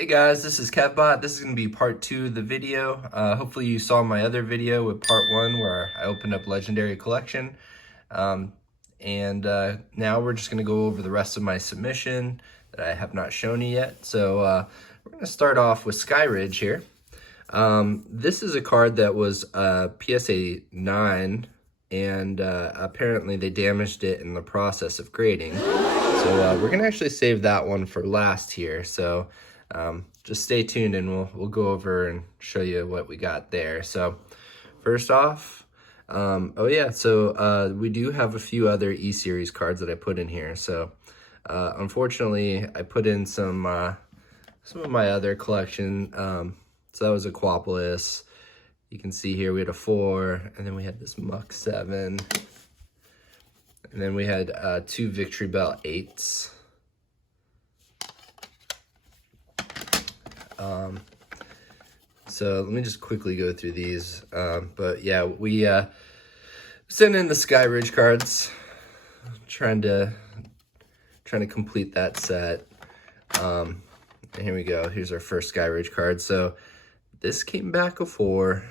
Hey guys, this is KevBot. This is going to be part 2 of the video. Hopefully you saw my other video with part 1 where I opened up Legendary Collection. Now we're just going to go over the rest of my submission that I have not shown you yet. So we're going to start off with Skyridge here. This is a card that was PSA 9 and apparently they damaged it in the process of grading. So we're going to actually save that one for last here. So just stay tuned and we'll go over and show you what we got there. So first off, we do have a few other E-Series cards that I put in here. So unfortunately, I put in some of my other collection. So that was Aquapolis. You can see here we had a 4, and then we had this Muck 7. And then we had 2 Victory Bell 8s. So let me just quickly go through these. But yeah, we sent in the Skyridge cards, trying to complete that set. And here we go. Here's our first Skyridge card. So this came back a 4,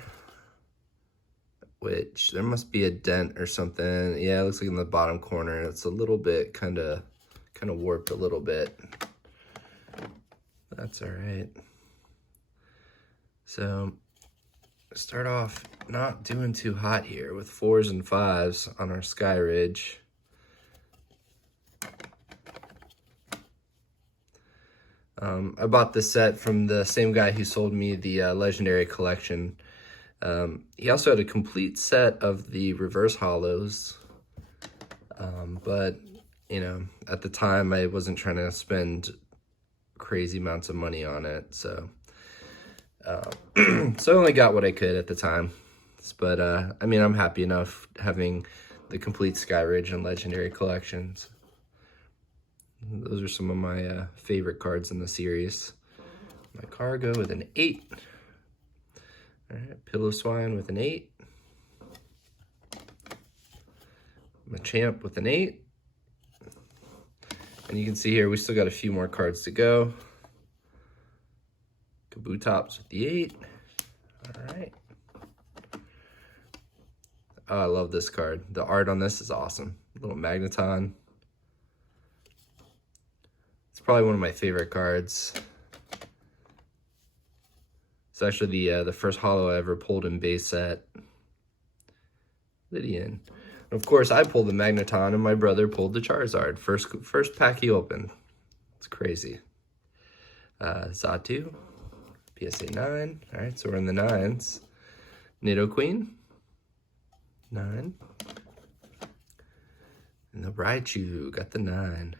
which there must be a dent or something. Yeah, it looks like in the bottom corner. It's a little bit kind of warped a little bit. That's all right. So start off not doing too hot here with 4s and 5s on our Skyridge. I bought this set from the same guy who sold me the Legendary Collection. He also had a complete set of the reverse hollows, but you know, at the time I wasn't trying to spend crazy amounts of money on it, so so I only got what I could at the time. But I mean, I'm happy enough having the complete Skyridge and Legendary collections. Those are some of my favorite cards in the series. My Cargo with an 8. All right, Piloswine with an 8. Machamp with an 8. And you can see here, we still got a few more cards to go. Kabutops with the 8. All right. Oh, I love this card. The art on this is awesome. Little Magneton. It's probably one of my favorite cards. It's actually the first holo I ever pulled in base set. Lydian. And of course, I pulled the Magneton, and my brother pulled the Charizard. First pack he opened. It's crazy. Xatu. PSA 9. All right, so we're in the 9s. Nidoqueen. 9. And the Raichu got the 9.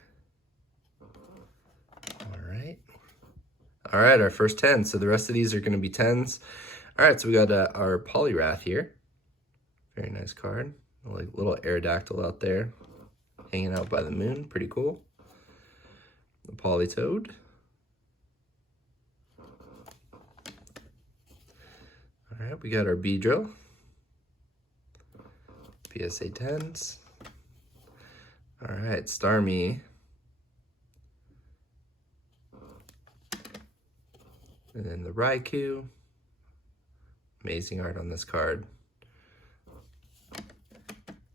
All right, our first 10. So the rest of these are going to be 10s. All right, so we got our Poliwrath here. Very nice card. Like little Aerodactyl out there, hanging out by the moon. Pretty cool. The Politoed. All right, we got our Beedrill. PSA 10s. All right, Starmie. And then the Raikou. Amazing art on this card.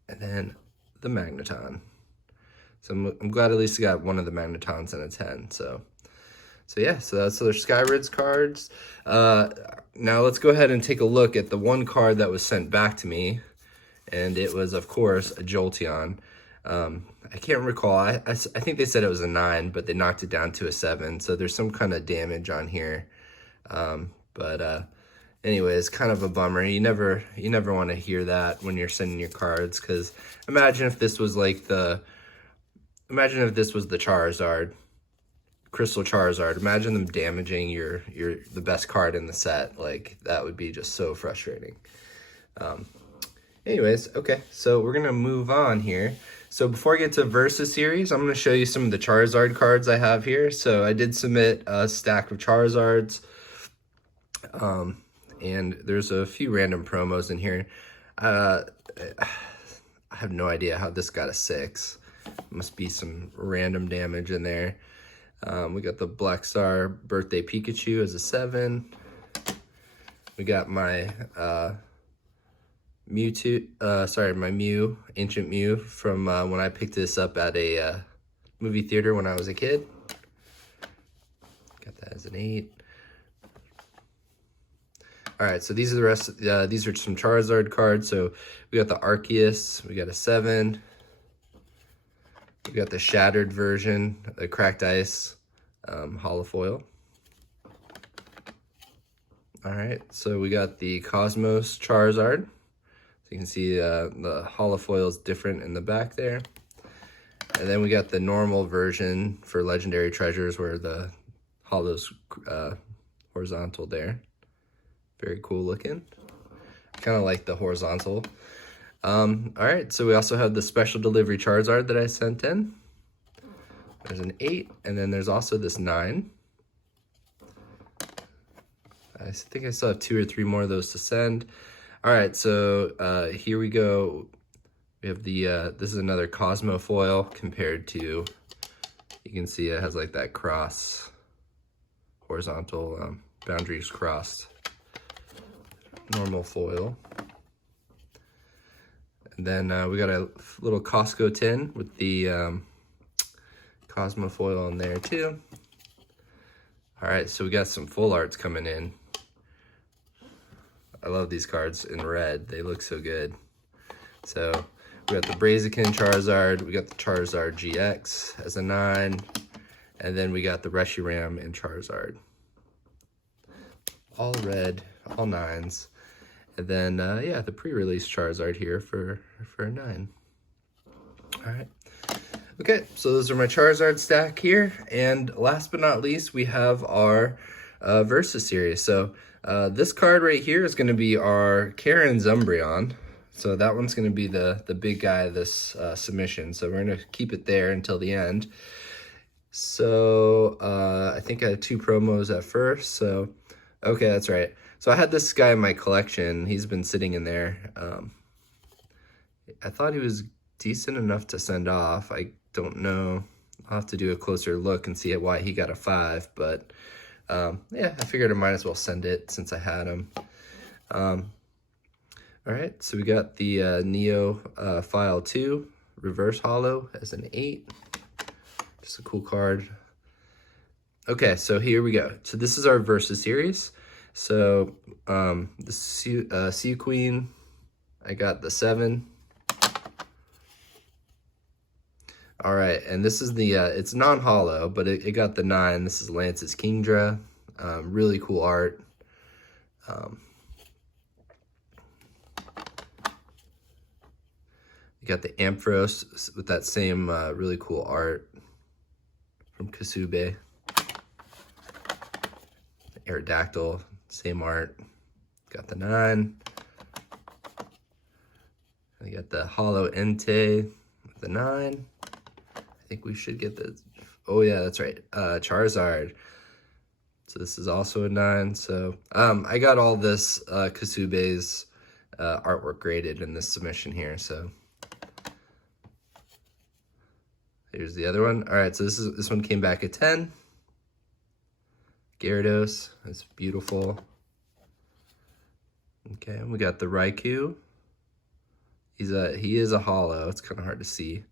And then the Magneton. So I'm glad at least I got one of the Magnetons in a 10. So yeah, so that's their Skyridge cards. Now let's go ahead and take a look at the one card that was sent back to me. And it was, of course, a Jolteon. I can't recall. I think they said it was a 9, but they knocked it down to a 7. So there's some kind of damage on here. Anyways, kind of a bummer. You never want to hear that when you're sending your cards, because imagine if this was like the Charizard, Crystal Charizard. Imagine them damaging the best card in the set. Like, that would be just so frustrating. Anyways, okay, so we're gonna move on here. So before I get to Versus Series, I'm gonna show you some of the Charizard cards I have here. So I did submit a stack of Charizards. And there's a few random promos in here. I have no idea how this got a 6. Must be some random damage in there. We got the Black Star Birthday Pikachu as a 7. We got my my Mew, Ancient Mew from when I picked this up at a movie theater when I was a kid. Got that as an 8. All right, so these are the rest. These are some Charizard cards. So we got the Arceus. We got a 7. We got the Shattered version, the Cracked Ice holofoil. All right, so we got the Cosmos Charizard. So you can see the holofoil is different in the back there. And then we got the normal version for Legendary Treasures where the holo's horizontal there. Very cool looking. Kind of like the horizontal. All right, so we also have the Special Delivery Charizard that I sent in. There's an 8, and then there's also this 9. I think I still have 2 or 3 more of those to send. All right, so here we go. We have the, this is another Cosmo foil compared to, you can see it has like that cross, horizontal boundaries crossed. Normal foil. And then we got a little Costco tin with the Cosmo foil on there too. All right, so we got some full arts coming in. I love these cards in red. They look so good. So we got the Blaziken Charizard. We got the Charizard GX as a 9. And then we got the Reshiram and Charizard. All red, all 9s. And then, yeah, the pre-release Charizard here for a 9. All right. Okay, so those are my Charizard stack here. And last but not least, we have our Versus series. So this card right here is going to be our Karen's Umbreon. So that one's going to be the big guy of this submission. So we're going to keep it there until the end. So I think I had 2 promos at first. So, okay, that's right. So I had this guy in my collection. He's been sitting in there. I thought he was decent enough to send off. I don't know. I'll have to do a closer look and see why he got a 5. But yeah, I figured I might as well send it since I had him. All right, so we got the Neo File 2 Reverse Holo as an 8. Just a cool card. Okay, so here we go. So this is our Versus series. So the Sea Queen, I got the 7. All right, and this is the, it's non-holo, but it got the 9. This is Lance's Kingdra. Really cool art. You got the Ampharos with that same really cool art from Kasube. Aerodactyl, same art. Got the 9. I got the Holo Entei with the 9. I think we should get the, oh yeah, that's right, Charizard. So this is also a 9. So I got all this Kasube's artwork graded in this submission here. So here's the other one. All right, so this one came back at 10. Gyarados, it's beautiful. Okay, we got the Raikou. He is a holo. It's kind of hard to see,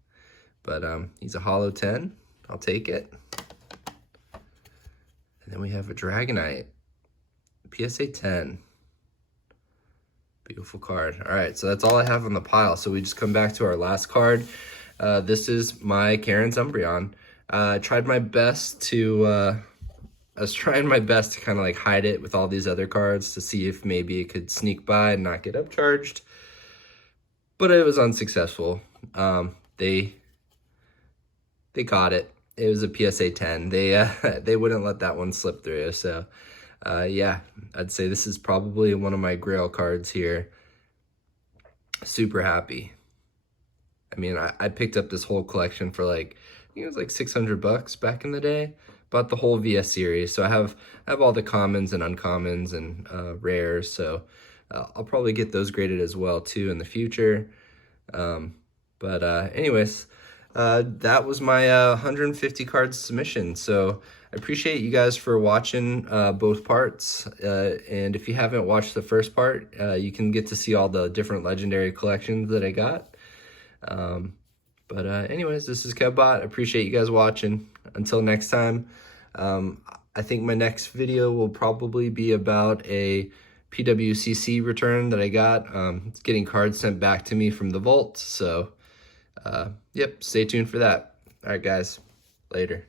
but he's a holo 10. I'll take it. And then we have a Dragonite, PSA 10. Beautiful card. All right, so that's all I have on the pile. So we just come back to our last card. This is my Karen's Umbreon. I was trying my best to kind of like hide it with all these other cards to see if maybe it could sneak by and not get upcharged. But it was unsuccessful. They caught it. It was a PSA 10. They wouldn't let that one slip through. So yeah, I'd say this is probably one of my grail cards here. Super happy. I mean, I picked up this whole collection for like, I think it was like $600 back in the day. Bought the whole VS series, so I have all the commons and uncommons and rares. So I'll probably get those graded as well too in the future. Anyways, that was my 150 card submission. So I appreciate you guys for watching both parts. And if you haven't watched the first part, you can get to see all the different legendary collections that I got. But anyways, this is KevBot. Appreciate you guys watching. Until next time, I think my next video will probably be about a PWCC return that I got. It's getting cards sent back to me from the vault. So, yep, stay tuned for that. All right, guys, later.